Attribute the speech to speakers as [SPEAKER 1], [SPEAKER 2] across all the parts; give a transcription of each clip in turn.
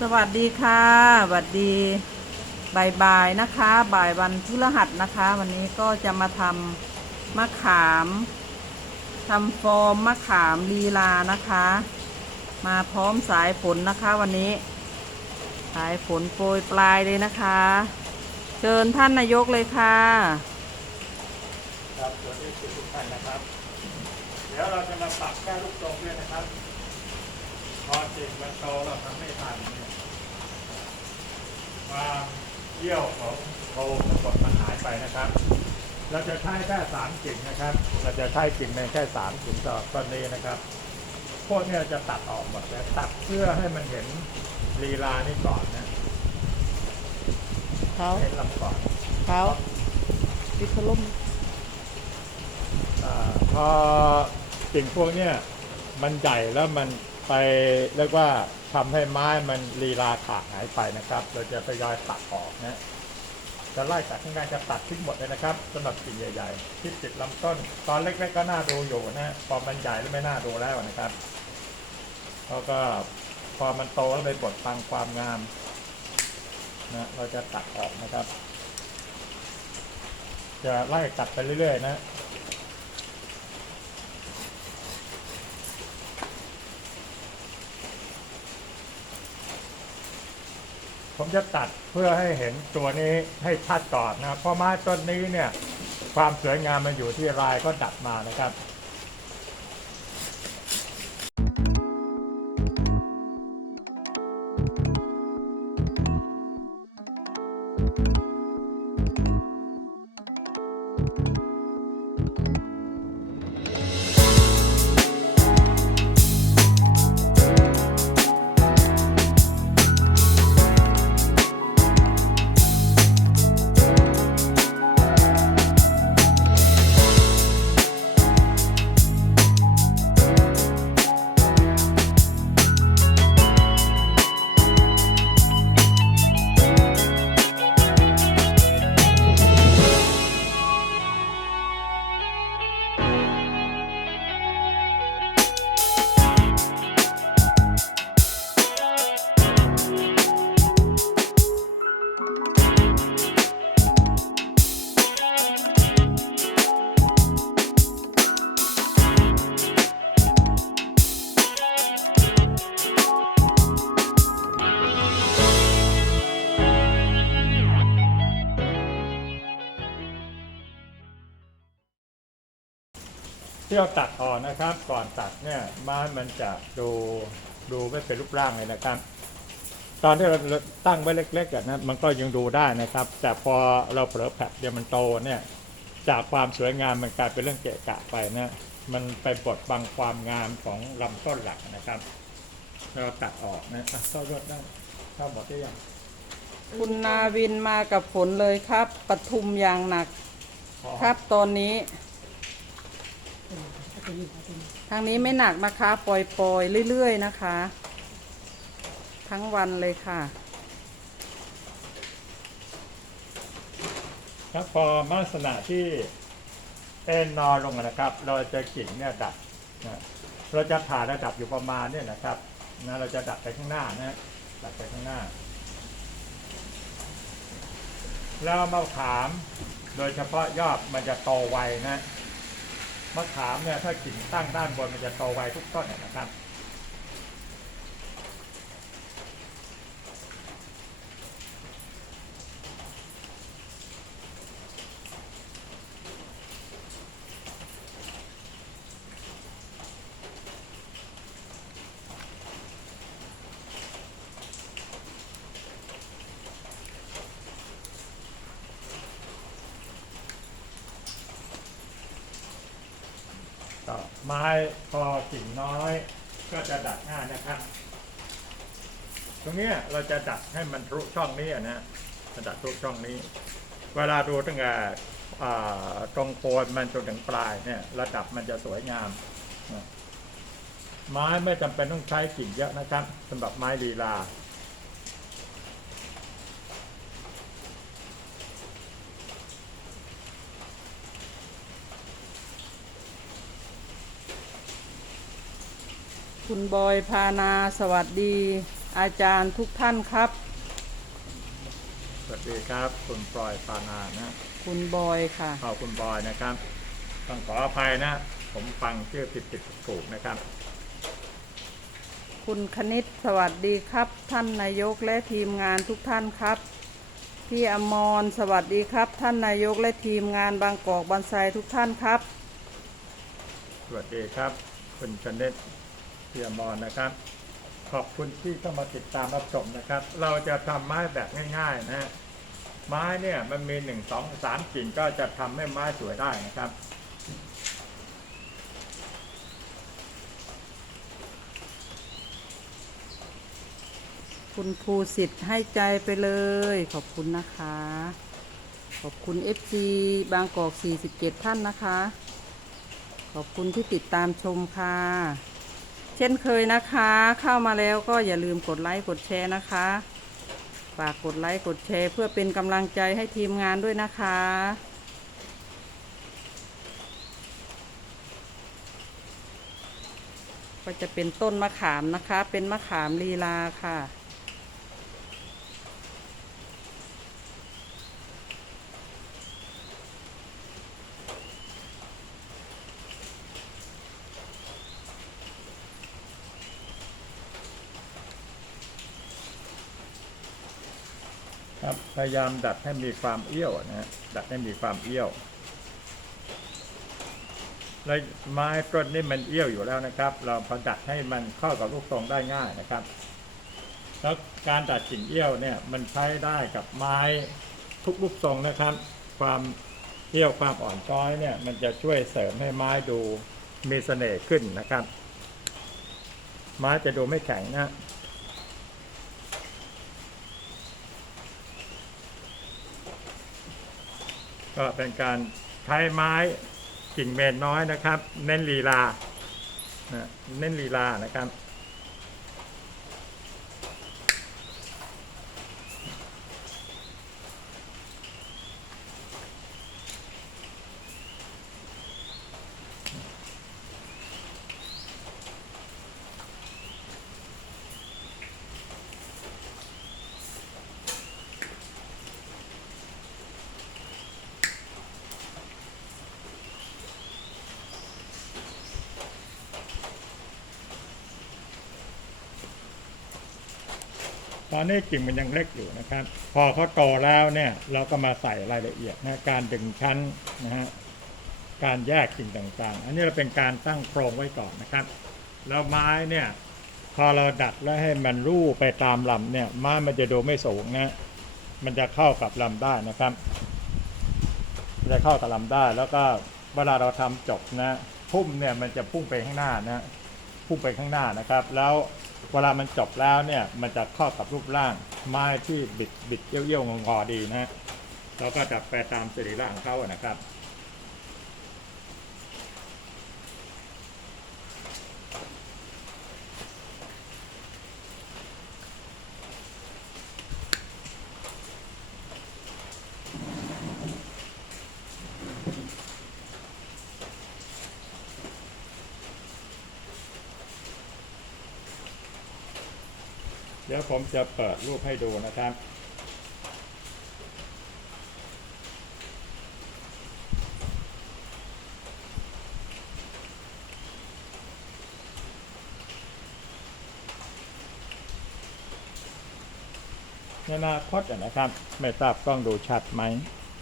[SPEAKER 1] สวัสดีค่ะสวัสดีบ่ายๆนะคะ บ่ายวันพฤหัสนะคะ วันนี้ก็จะมาทำมะขามทำฟอร์มมะขามลีลานะคะ มาพร้อมสายฝนนะคะวันนี้ สายฝนโปรยปลายเลยนะคะ เชิญท่านนายกเลยค่ะ
[SPEAKER 2] ครับสวัสดีทุกท่านนะครับ เดี๋ยวเราจะมาปรับแก้ลูกทรงด้วยนะครับ พอจริงมันโตเราทำไม่ทัน ความเยี่ยวของโครงทั้งหมดมันหายไปนะครับ เราจะใช้แค่สามกิ่งนะครับ เราจะใช้กิ่งในแค่สามกิ่งต่อต้นนี้นะครับ พวกเนี้จะตัดออกหมดเลยตัดเพื่อให้มันเห็นลีลานี่ก่อนนะ
[SPEAKER 1] เขา
[SPEAKER 2] เห็นลำก่อน
[SPEAKER 1] เขาปิดพัดลม
[SPEAKER 2] อาพอสิ่งพวกเนี้ยมันใหญ่แล้วมัน ไปเรียกว่าทำให้ไม้มันลีลาขาดหายไปนะครับ เราจะทยอยตัดออกนะจะไล่ตัดข้างในจะตัดทิ้งหมดเลยนะครับสำหรับกิ่งใหญ่ๆที่ติดลำต้น ตอนเล็กๆก็น่าดูอยู่นะพอมันใหญ่แล้วไม่น่าดูแล้วนะครับแล้วก็พอมันโตแล้วไปบดบังความงามนะเราจะตัดออกนะครับ จะไล่ตัดไปเรื่อยๆ นะ ผมจะตัดเพื่อให้เห็นตัวนี้ให้ชัดก่อนนะครับเพราะไม้ต้นนี้เนี่ยความสวยงามมันอยู่ที่ลายก็ดัดมานะครับ ที่เราตัดออกนะครับ ก่อนตัดเนี่ยไม้มันจะดูดูไม่เป็นรูปร่างเลยนะครับ ตอนที่เราตั้งไว้เล็กๆอะนะมันก็ยังดูได้นะครับ แต่พอเราเผลอแผลเดี๋ยวมันโตเนี่ยจากความสวยงามมันกลายเป็นเรื่องเกะกะไปนะมันไปบดบังความงามของลำต้นหลักนะครับ เราตัดออกนะอะเข้ารถได้เข้าหมดได้ยัง
[SPEAKER 1] คุณนาวินมากับฝนเลยครับปทุมอย่างหนัก ครับตอนนี้ ทางนี้ไม่หนักนะคะ ปล่อยๆเรื่อยๆนะคะ ทั้งวันเลยค่ะ
[SPEAKER 2] ครับพอลักษณะที่เอ็นนอนลงนะครับ เราจะกิ่งเนี่ยดัดนะเราจะผ่าระดับอยู่ประมาณเนี่ยนะครับนะเราจะดัดไปข้างหน้านะดัดไปข้างหน้าแล้วมะขาม โดยเฉพาะยอดมันจะโตไวนะ มะขามเนี่ยถ้ากิ่งตั้งด้านบนมันจะโตไวทุกต้นนะครับ ต่อไม้พอกิ่งน้อยก็จะดัดง่ายนะครับ ตรงเนี้ยเราจะดัด ให้มันทะลุช่องนี้อะนะจะดัดทะลุช่องนี้ เวลาดูตั้งแต่อ่าตรงโคนมันจนถึงปลายเนี่ย ระดับมันจะสวยงาม ไม้ไม่จำเป็นต้องใช้กิ่งเยอะนะครับสำหรับไม้ลีลา
[SPEAKER 1] คุณบอยพานาสวัสดี อาจารย์ทุกท่านครับ
[SPEAKER 2] สวัสดีครับ คุณปลอยปานานะ
[SPEAKER 1] คุณบอยค่ะ
[SPEAKER 2] ขอบคุณบอยนะครับ ต้องขออภัยนะ ผมฟังชื่อผิดผิดๆถูกๆนะครับ
[SPEAKER 1] คุณคณิตสวัสดีครับ ท่านนายกและทีมงานทุกท่านครับ พี่อมรสวัสดีครับ ท่านนายกและทีมงานบางกอกบอนไซทุกท่านครับ
[SPEAKER 2] สวัสดีครับ คุณชนเนตเทียมอนนะครับ ขอบคุณที่เข้ามาติดตามรับชมนะครับ เราจะทำไม้แบบง่ายๆนะฮะไม้เนี่ยมันมีหนึ่งสองสามกิ่งก็จะทำให้ไม้สวยได้นะครับ
[SPEAKER 1] คุณภูสิทธิ์ให้ใจไปเลย ขอบคุณนะคะ ขอบคุณ FC บางกอก 47 ท่านนะคะ ขอบคุณที่ติดตามชมค่ะ เช่นเคยนะคะ เข้ามาแล้วก็อย่าลืมกดไลค์กดแชร์นะคะ ฝากกดไลค์กดแชร์ เพื่อเป็นกำลังใจให้ทีมงานด้วยนะคะ ก็จะเป็นต้นมะขามนะคะ เป็นมะขามลีลาค่ะ
[SPEAKER 2] พยายามดัดให้มีความเอี้ยวนะฮะดัดให้มีความเอี้ยวแล้วไม้ต้นนี่มันเอี้ยวอยู่แล้วนะครับ เราพอดัดให้มันเข้ากับลูกทรงได้ง่ายนะครับ แล้วการดัดกิ่งเอี้ยวเนี่ยมันใช้ได้กับไม้ทุกลูกทรงนะครับ ความเอี้ยวความอ่อนช้อยเนี่ยมันจะช่วยเสริมให้ไม้ดูมีเสน่ห์ขึ้นนะครับ ไม้จะดูไม่แข็งนะ ก็เป็นการใช้ไม้กิ่งเมนน้อยนะครับ เน้นลีลา เน้นลีลานะครับ ตอนนี้กิ่งมันยังเล็กอยู่นะครับ พอเขาโตแล้วเนี่ยเราก็มาใส่รายละเอียดนะการดึงชั้นนะฮะการแยกกิ่งต่างๆ อันนี้เราเป็นการตั้งโครงไว้ก่อนนะครับแล้วไม้เนี่ยพอเราดัดแล้วให้มันรูไปตามลำเนี่ยไม้มันจะดูไม่สูงนะมันจะเข้ากับลำได้นะครับจะเข้ากับลำได้แล้วก็เวลาเราทำจบนะพุ่มเนี่ยมันจะพุ่งไปข้างหน้านะพุ่งไปข้างหน้านะครับ แล้ว เวลามันจบแล้วเนี่ยมันจะเข้ากับรูปร่าง ไม้ที่บิดบิดเยี่ยวๆงอๆดีนะฮะเราก็จะไปตามสรีระของเขานะครับ ยวผมจะเปิดรูปให้ดูนะครับ ในอนาคตอะนะครับ ไม่ทราบกล้องดูชัดไหม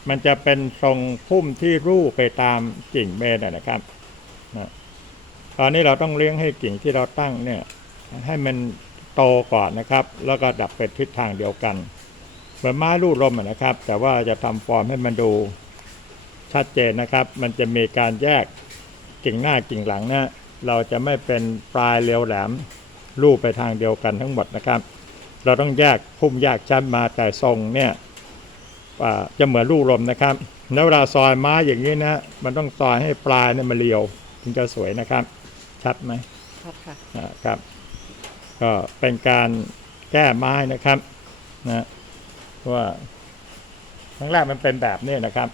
[SPEAKER 2] มันจะเป็นทรงพุ่มที่รูปไปตามกิ่งเมนนะครับนะตอนนี้เราต้องเลี้ยงให้กิ่งที่เราตั้งเนี่ยให้มัน โตก่อนนะครับ แล้วก็ดับเป็นทิศทางเดียวกันเหมือนไม้ลูดลมอะนะครับ แต่ว่าจะทำฟอร์มให้มันดูชัดเจนนะครับ มันจะมีการแยกกิ่งหน้ากิ่งหลังนะเราจะไม่เป็นปลายเรียวแหลมลูบไปทางเดียวกันทั้งหมดนะครับ เราต้องแยกพุ่มแยกชั้นมาแต่ทรงเนี่ยอ่าจะเหมือนลูกลมนะครับแล้วเวลาซอยไม้อย่างนี้นะมันต้องซอยให้ปลายเนี่ยมันเรียว ถึงจะสวยนะครับ ชัดไหม
[SPEAKER 1] ครับค่ะ
[SPEAKER 2] นะครับ ก็เป็นการแก้ไม้นะครับนะว่าครั้งแรกมันเป็นแบบนี้นะครับ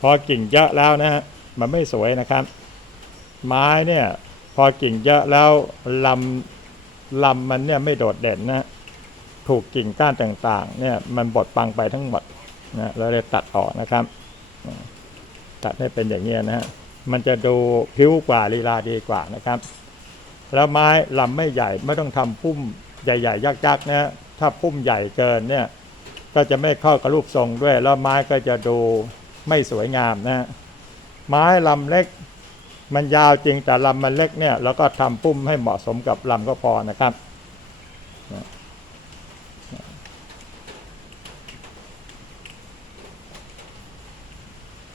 [SPEAKER 2] พอกิ่งเยอะแล้วนะฮะมันไม่สวยนะครับ ไม้เนี่ยพอกิ่งเยอะแล้วลำลำมันเนี่ยไม่โดดเด่นนะถูกกิ่งก้านต่างๆเนี่ยมันบดบังไปทั้งหมดนะเราเลยตัดออกนะครับ ตัดให้เป็นอย่างนี้นะฮะมันจะดูพิ้วกว่าลีลาดีกว่านะครับ แล้วไม้ลำไม่ใหญ่ไม่ต้องทำพุ่มใหญ่ๆยักษ์ๆนะถ้าพุ่มใหญ่เกินเนี่ยก็จะไม่เข้ากับรูปทรงด้วย แล้วไม้ก็จะดูไม่สวยงามนะฮะไม้ลำเล็กมันยาวจริงแต่ลำมันเล็กเนี่ยเราก็ทำพุ่มให้เหมาะสมกับลำก็พอนะครับ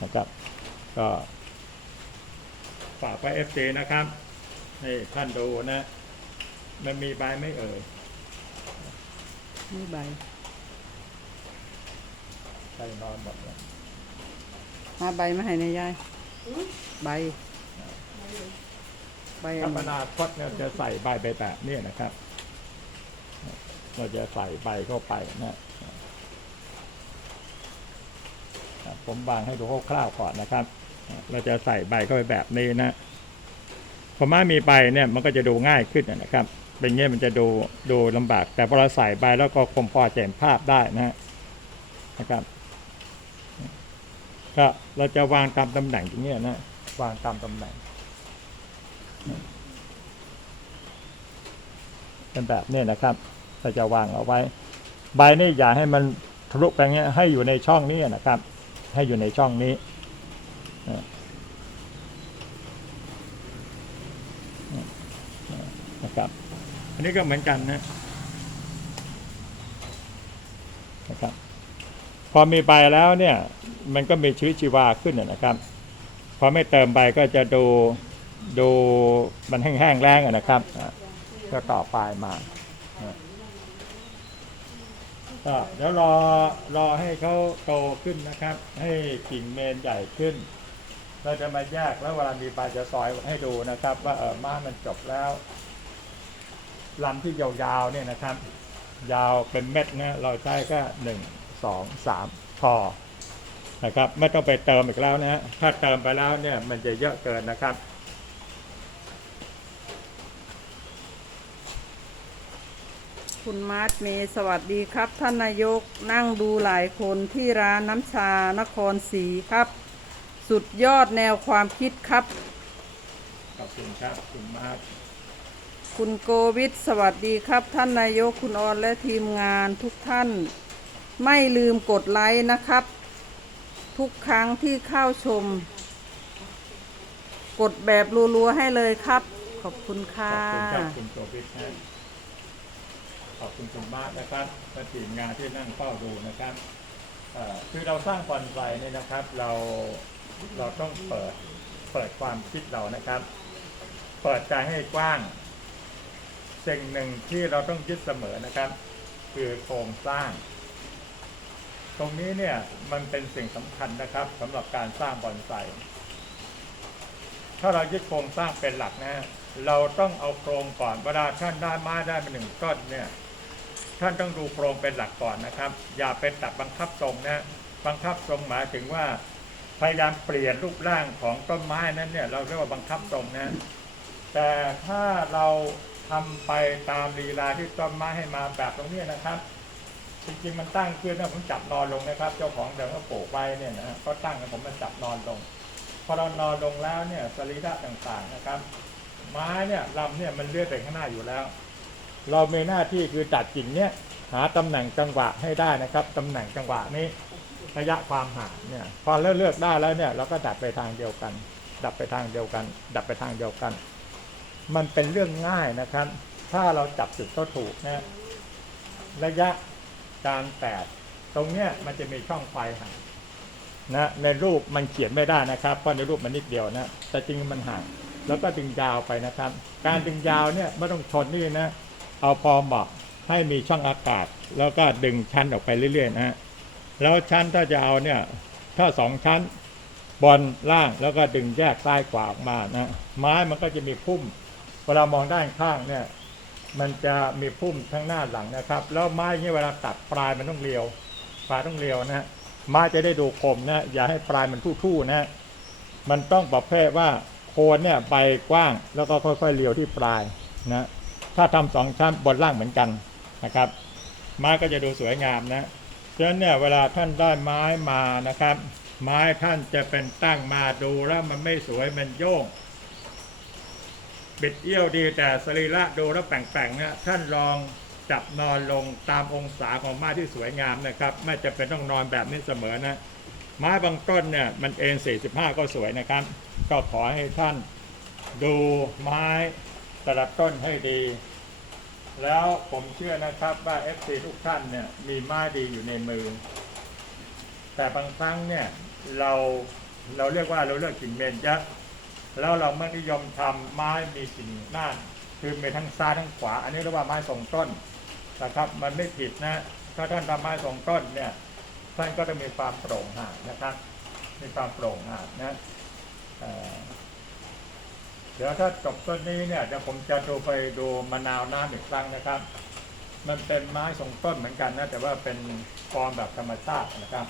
[SPEAKER 2] นะครับ ก็ฝากไว้เอฟซีนะครับ ให้ท่านดูนะ มันมีใบไหม่เอ่ย
[SPEAKER 1] นี่ใบ
[SPEAKER 2] ใบนอนหมดเลย
[SPEAKER 1] หาใบมาให้ในยายใบ ใบ
[SPEAKER 2] ธ
[SPEAKER 1] อั
[SPEAKER 2] ร
[SPEAKER 1] น
[SPEAKER 2] รม
[SPEAKER 1] นี้
[SPEAKER 2] นาคตเนี่ยจะใส่ใบไปแบบนี้นะครับ เราจะใส่ใบเข้าไปนะผมวางให้ดูคร่าวๆก่อนนะครับ เราจะใส่ใบเข้าไปแบบนี้นะ พอมามีใบเนี่ยมันก็จะดูง่ายขึ้นนะครับเป็นเงี้ยมันจะดูดูลำบาก แต่พอเราใส่ใบแล้วก็คมพอจะเห็นภาพได้นะนะครับก็เราจะวางตามตำแหน่งอย่างเงี้ยนะวางตามตำแหน่งเป็นแบบนี้นะครับ เราจะวางเอาไว้ ใบนี่อย่าให้มันทะลุไปเงี้ยให้อยู่ในช่องนี้นะครับ ให้อยู่ในช่องนี้นะนะครับ อั นนี้ก็เหมือนกันนะนะครับพอมีใบแล้วเนี่ยมันก็มีชีวิตชีวาขึ้นนะครับพอไม่เติมใบก็จะดูดูมันแห้งๆแล้งอะนะครับอะก็ต่อปลายมาก็เดี๋ยวรอรอให้เขาโตขึ้นนะครับ ให้กิ่งเมนใหญ่ขึ้น เราจะมาแยกแล้วเวลามีใบจะซอยให้ดูนะครับ ว่าเออม้ามันจบแล้ว ลำที่ยาวๆเนี่ยนะครับ ยาวเป็นเม็ดนะเราใช้ก็หนึ่งสองสามพอนะครับ ไม่ต้องไปเติมอีกแล้วนะฮะถ้าเติมไปแล้วเนี่ยมันจะเยอะเกินนะครับ
[SPEAKER 1] คุณมาร์ทเมย์สวัสดีครับ ท่านนายกนั่งดูหลายคนที่ร้านน้ำชานครศรีครับ สุดยอดแนวความคิดครับ
[SPEAKER 2] ขอบคุณครับ คุณมาก
[SPEAKER 1] คุณโกวิทสวัสดีครับ ท่านนายกคุณออนและทีมงานทุกท่าน ไม่ลืมกดไลค์นะครับ ทุกครั้งที่เข้าชม กดแบบรัวๆให้เลยครับ ขอบคุณค่ะ
[SPEAKER 2] อบคุณครับคุณโจวิทนะขอบคุณคุณมากนะครับและทีมงานที่นั่งเฝ้าดูนะครับเอ่อคือเราสร้างคอนไฟเนี่ยนะครับ เราเราต้องเปิดเปิดความคิดเรานะครับ เปิดใจให้กว้าง สิ่งหนึ่งที่เราต้องยึดเสมอนะครับ คือโครงสร้าง ตรงนี้เนี่ยมันเป็นสิ่งสำคัญนะครับสำหรับการสร้างบอนไซถ้าเรายึดโครงสร้างเป็นหลักนะ เราต้องเอาโครงก่อนเวลาท่านได้ไม้ได้มาหนึ่งก้อนเนี่ยท่านต้องดูโครงเป็นหลักก่อนนะครับ อย่าเป็นตัดบังคับทรงนะบังคับทรงหมายถึงว่าพยายามเปลี่ยนรูปร่างของต้นไม้นั้นเนี่ยเราเรียกว่าบังคับทรงนะ แต่ถ้าเรา ทำไปตามลีลาที่ต้นไม้ให้มาแบบตรงนี้นะครับ จริงๆมันตั้งขึ้นนะผมจับนอนลงนะครับ เจ้าของเดิมก็ปลูกไว้เนี่ยนะก็ตั้งให้ผมมันจับนอนลง พอเรานอนลงแล้วเนี่ยสรีระต่างๆนะครับ ไม้เนี่ยลำเนี่ยมันเลื่อนไปข้างหน้าอยู่แล้ว เรามีหน้าที่คือตัดกิ่งเนี่ยหาตำแหน่งจังหวะให้ได้นะครับตำแหน่งจังหวะนี้ระยะความห่างเนี่ยพอเลือกเลือกได้แล้วเนี่ยเราก็ดัดไปทางเดียวกัน ดัดไปทางเดียวกัน ดัดไปทางเดียวกัน มันเป็นเรื่องง่ายนะครับ ถ้าเราจับจุดก็ถูกนะระยะการแตกตรงเนี้ยมันจะมีช่องไฟห่างนะในรูปมันเขียนไม่ได้นะครับเพราะในรูปมันนิดเดียวนะแต่จริงมันห่างแล้วก็ดึงยาวไปนะครับ การดึงยาวเนี่ยไม่ต้องชนนี่นะเอาพอเหมาะให้มีช่องอากาศ แล้วก็ดึงชั้นออกไปเรื่อยๆนะฮะแล้วชั้นถ้าจะเอาเนี่ยถ้าสองชั้นบนล่างแล้วก็ดึงแยกซ้ายขวาออกมานะไม้มันก็จะมีพุ่ม เวลามองด้านข้างเนี่ย มันจะมีพุ่มทั้งหน้าหลังนะครับ แล้วไม้เนี่ยเวลาตัดปลายมันต้องเรียว ปลายต้องเรียวนะฮะไม้จะได้ดูคมนะอย่าให้ปลายมันทู่ๆนะมันต้องประเภทว่าโคนเนี่ยใบกว้างแล้วก็ค่อยๆเรียวที่ปลายนะถ้าทำสองชั้นบนล่างเหมือนกันนะครับ ไม้ก็จะดูสวยงามนะฉะนั้นเนี่ยเวลาท่านได้ไม้มานะครับ ไม้ท่านจะเป็นตั้งมาดูแล้วมันไม่สวยมันโยง บิดเอี้ยวดีแต่สรีระดูแล้วแปลงๆเนี่ยท่านลองจับนอนลงตามองศาของไม้ที่สวยงามนะครับ ไม่จะเป็นต้องนอนแบบนี้เสมอนะไม้บางต้นเนี่ยมันเอ็น45 ก็สวยนะครับ ก็ขอให้ท่านดูไม้แต่ละต้นให้ดี แล้วผมเชื่อนะครับว่า FC ทุกท่านเนี่ยมีไม้ดีอยู่ในมือ แต่บางครั้งเนี่ยเราเราเรียกว่าเราเลือกกิ่งเมนเยอะ แล้วเราไม่นิยมทำไม้มีกิ่งด้านคือมีทั้งซ้ายทั้งขวา อันนี้เรียกว่าไม้ทรงต้นนะครับ มันไม่ผิดนะ ถ้าท่านทำไม้ทรงต้นเนี่ยท่านก็จะมีความโปร่งห่างนะครับ มีความโปร่งห่างนะเอ่อเดี๋ยวถ้าจบต้นนี้เนี่ยเดี๋ยวผมจะดูไปดูมะนาวน้ำอีกครั้งนะครับ มันเป็นไม้ทรงต้นเหมือนกันนะแต่ว่าเป็นฟอร์มแบบธรรมชาตินะครับ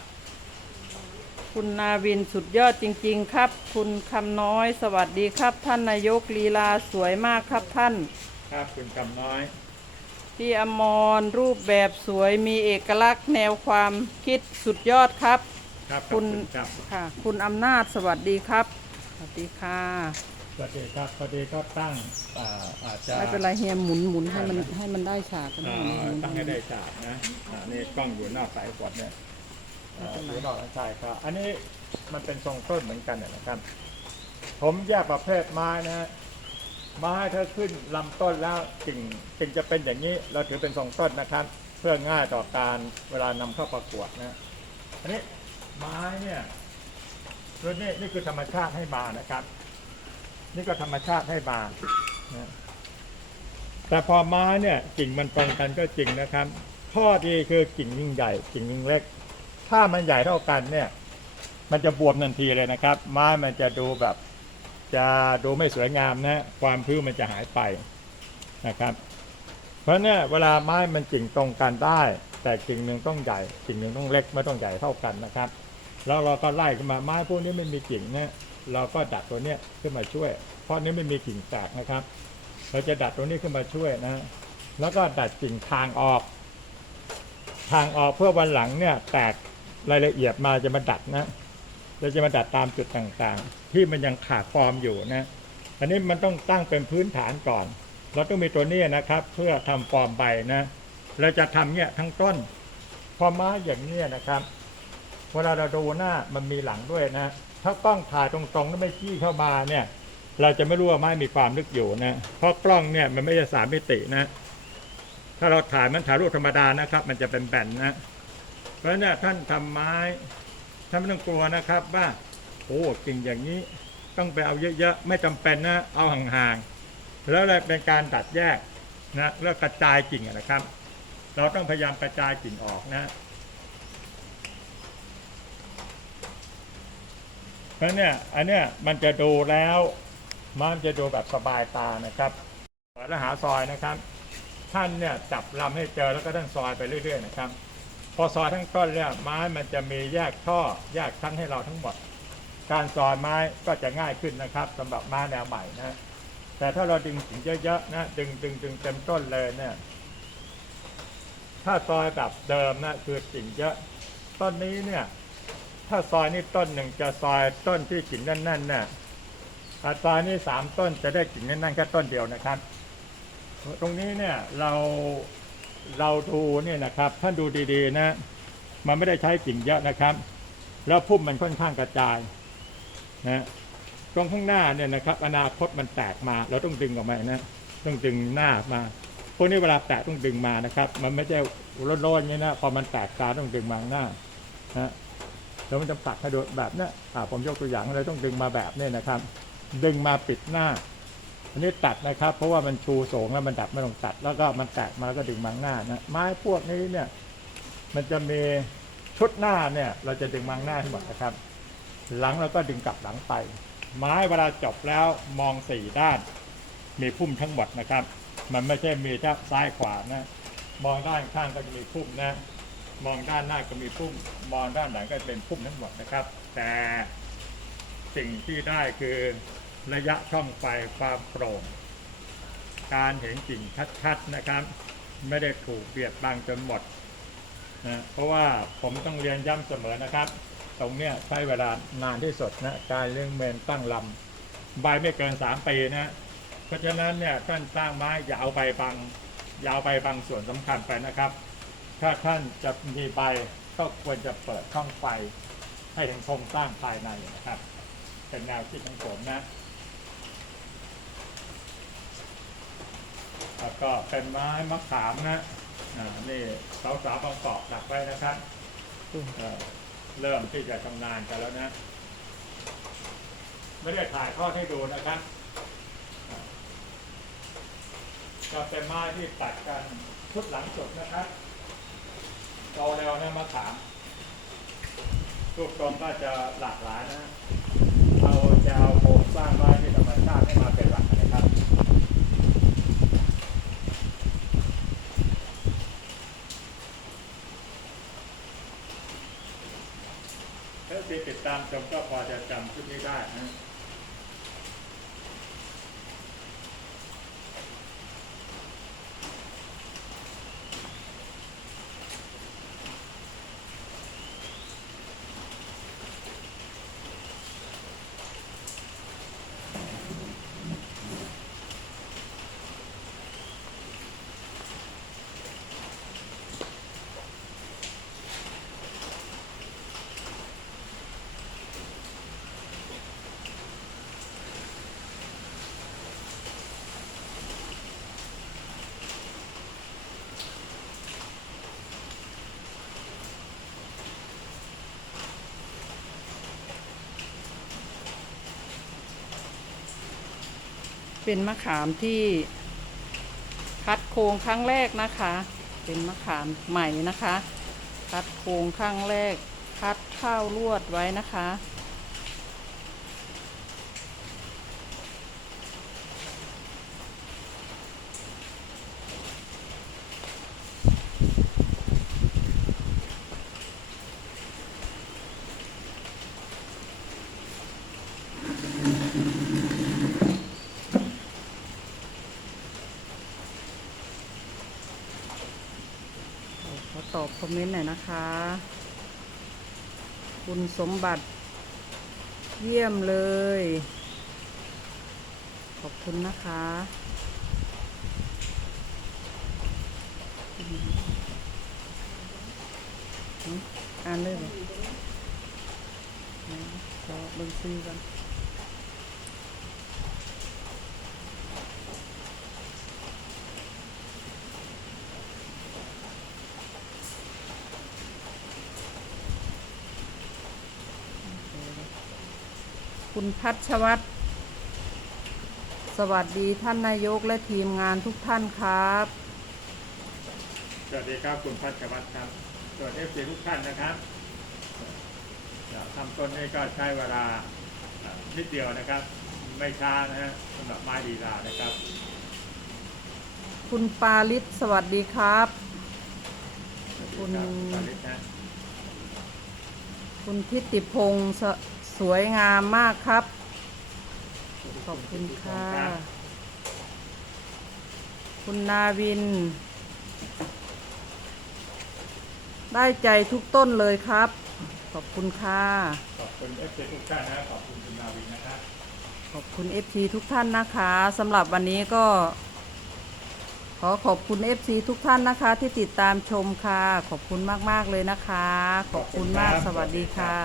[SPEAKER 1] คุณนาวินสุดยอดจริง ๆ ครับ คุณคำน้อย สวัสดีครับ ท่านนายกลีลาสวยมากครับท่าน
[SPEAKER 2] ครับคุณคำน้อย
[SPEAKER 1] พี่อมรรูปแบบสวยมีเอกลักษณ์แนวความคิดสุดยอดครับ
[SPEAKER 2] ครับ
[SPEAKER 1] คุณ
[SPEAKER 2] ครับ
[SPEAKER 1] ค่ะ คุณอำนาจสวัสดีครับ สวัสดีค่ะ
[SPEAKER 2] สวัสดีครับพอดีก็ตั้งอ่าอาจจะ
[SPEAKER 1] ไม่เป็นไรเฮียหมุนหมุนให้มันให้มันได้ฉากกันห
[SPEAKER 2] อ่า
[SPEAKER 1] น่อยหมุน
[SPEAKER 2] ตั้งให้ได้ฉากนะอ่านี่กล้องอยู่หน้าสายกดเนี่ย อ่าอยู่นอกใช่ครับ อันนี้มันเป็นทรงต้นเหมือนกันเนี่ยนะครับ ผมแยกประเภทไม้นะฮะไม้ถ้าขึ้นลำต้นแล้วกิ่งกิ่งจะเป็นอย่างนี้ เราถือเป็นทรงต้นนะครับ เพื่อง่ายต่อการเวลานำเข้าประกวดนะ อันนี้ไม้เนี่ยตัวนี้นี่คือธรรมชาติให้มานะครับ นี่ก็ธรรมชาติให้มานะแต่พอไม้เนี่ยกิ่งมันตรงกันก็จริงนะครับ ข้อดีคือกิ่งยิ่งใหญ่ กิ่งยิ่งเล็ก ถ้ามันใหญ่เท่ากันเนี่ย มันจะบวมทันทีเลยนะครับ ไม้มันจะดูแบบ จะดูไม่สวยงามนะ ความพิ้วมันจะหายไปนะครับ เพราะเนี่ยเวลาไม้มันกิ่งตรงกันได้ แต่กิ่งหนึ่งต้องใหญ่กิ่งหนึ่งต้องเล็กไม่ต้องใหญ่เท่ากันนะครับ แล้วเราก็ไล่ขึ้นมาไม้พวกนี้ไม่มีกิ่งเนี่ยเราก็ดัดตัวเนี้ยขึ้นมาช่วย เพราะนี้ไม่มีกิ่งแตกนะครับ เราจะดัดตัวนี้ขึ้นมาช่วยนะ แล้วก็ดัดกิ่งทางออก ทางออกเพื่อวันหลังเนี่ยแตก รายละเอียดมาจะมาดัดนะเราจะมาดัดตามจุดต่างๆ ที่มันยังขาดฟอร์มอยู่นะอันนี้มันต้องตั้งเป็นพื้นฐานก่อน เราต้องมีตัวนี้นะครับ เพื่อทำฟอร์มใบนะ เราจะทำเนี่ยทั้งต้น พอม้าอย่างเนี้ยนะครับ เวลาเราดูหน้ามันมีหลังด้วยนะ ถ้ากล้องถ่ายตรงๆแล้วไม่จี้เข้ามาเนี่ย เราจะไม่รู้ว่าไม้มีความลึกอยู่นะ เพราะกล้องเนี่ยมันไม่ใช่สามมิตินะ ถ้าเราถ่ายมันถ่ายรูปธรรมดานะครับ มันจะเป็นแบนนะ ราะฉะนั้นเนี่ยท่านทำไม้ท่านไม่ต้องกลัวนะครับว่าโอ้กิ่งอย่างนี้ต้องไปเอาเยอะๆไม่จำเป็นนะเอาห่างๆแล้วเลยเป็นการตัดแยกนะแล้วกระจายกิ่งนะครับ เราต้องพยายามกระจายกิ่งออกนะเพราะเนี่ยอันเนี้ยมันจะดูแล้วมันจะดูแบบสบายตานะครับแล้วหาซอยนะครับ ท่านเนี่ยจับลำให้เจอแล้วก็ท่านซอยไปเรื่อย ๆ นะครับ พอซอยทั้งต้นเนี่ยไม้มันจะมีแยกช่อแยกชั้นให้เราทั้งหมด การซอยไม้ก็จะง่ายขึ้นนะครับสำหรับไม้แนวใหม่นะแต่ถ้าเราดึงถึงเยอะๆนะดึงดึงดึงเต็มต้นเลยเนี่ยถ้าซอยแบบเดิมนะคือกิ่งเยอะต้นนี้เนี่ย ถ้าซอยนี่ต้นหนึ่งจะซอยต้นที่กิ่งแน่นๆเนี่ยถ้าซอยนี่สามต้นจะได้กิ่งแน่นๆแค่ต้นเดียวนะครับ ตรงนี้เนี่ยเรา เราดูเนี่ยนะครับท่านดูดีๆนะมันไม่ได้ใช้กิ่งเยอะนะครับ แล้วพุ่มมันค่อนข้างกระจายนะตรงข้างหน้าเนี่ยนะครับ อนาคตมันแตกมาเราต้องดึงออกมานะต้องดึงหน้ามาพวกนี้เวลาแตกต้องดึงมานะครับ มันไม่ใช่โลนๆอย่างนี้นะพอมันแตกตาต้องดึงมาหน้านะแล้วมันจะปักให้ดูแบบนี้ผมยกตัวอย่างเลยต้องดึงมาแบบนี้นะครับ ดึงมาปิดหน้า อันนี้ตัดนะครับ เพราะว่ามันชูสูงแล้วมันดับไม่ต้องตัด แล้วก็มันแตกมาแล้วก็ดึงมาข้างหน้านะไม้พวกนี้เนี่ย มันจะมีชุดหน้าเนี่ย เราจะดึงมาข้างหน้าให้หมดนะครับ หลังเราก็ดึงกลับหลังไป ไม้เวลาจบแล้วมองสี่ด้าน มีพุ่มทั้งหมดนะครับ มันไม่ใช่มีแค่ซ้ายขวานะ มองด้านข้างก็จะมีพุ่มนะมองด้านหน้าก็มีพุ่ม มองด้านหลังก็เป็นพุ่มทั้งหมดนะครับ แต่สิ่งที่ได้คือ ระยะช่องไฟความโปร่ง การเห็นกิ่งชัดๆนะครับ ไม่ได้ถูกเบียดบังจนหมดนะเพราะว่าผมต้องเรียนย้ำเสมอนะครับ ตรงเนี้ยใช้เวลานานที่สุดนะการเลี้ยงเมนตั้งลำใบไม่เกิน 3 ปีนะเพราะฉะนั้นเนี่ยท่านสร้างไม้อย่าเอาใบบังอย่าเอาใบบางส่วนสำคัญไปนะครับ ถ้าท่านจะมีใบก็ควรจะเปิดช่องไฟให้เห็นโครงสร้างภายในนะครับ เป็นแนวคิดของผมนะ แล้วก็เป็นไม้มะขามนะอ่านี่สาวสาวๆบางกอกดักไว้นะครับเริ่มที่จะทำงานกันแล้วนะ ไม่ได้ถ่ายทอดให้ดูนะครับอ่าก็เป็นไม้ที่ตัดกันชุดหลังสุดนะครับโตเร็วนะมะขามรูปทรงก็จะหลากหลายนะเราจะเอาโครงสร้างไม้ที่ธรรมชาติให้มาเป็นหลักนะครับ ถ้าที่ติดตา มก็พอจะจำชุดนี้ได้นะ
[SPEAKER 1] เป็นมะขามที่คัดโครงครั้งแรกนะคะ เป็นมะขามใหม่นะคะ คัดโครงครั้งแรก คัดข้าวลวดไว้นะคะ ขอตอบคอมเมนต์หน่อยนะคะ คุณ สมบัติ เยี่ยมเลย ขอบคุณนะคะ อ่านเลยเหรอขอเบิ่งซื้อกัน คุณพัชวัตรสวัสดีท่านนายกและทีมงานทุกท่านครับ
[SPEAKER 2] สวัสดีครับคุณพัชวัฒน์ครับสวัสดีเอฟซีทุกท่านนะครับเอ่อทำต้นนี้ก็ใช้เวลาเอ่อนิดเดียวนะครับ ไม่ช้านะฮะสำหรับไม้ดีลานะครับ
[SPEAKER 1] คุณปาลิศสวัสดีครับ คุณ
[SPEAKER 2] ครับสวัสดีนะ
[SPEAKER 1] คุณทิติพงศ์ส สวยงามมากครับ ขอบคุณค่ะ คุณนาวิน ได้ใจทุกต้นเลยครับ ขอบคุณค่ะ
[SPEAKER 2] ขอบคุณเอฟซีทุกท่านนะขอบคุณคุณนาวินนะครับ
[SPEAKER 1] ขอบคุณ FC ทุกท่านนะคะสำหรับวันนี้ก็ ขอขอบคุณ FC ทุกท่านนะคะ ที่ติดตามชมค่ะ ขอบคุณมาก ๆ เลยนะคะ ขอบคุณมากสวัสดีค่ะ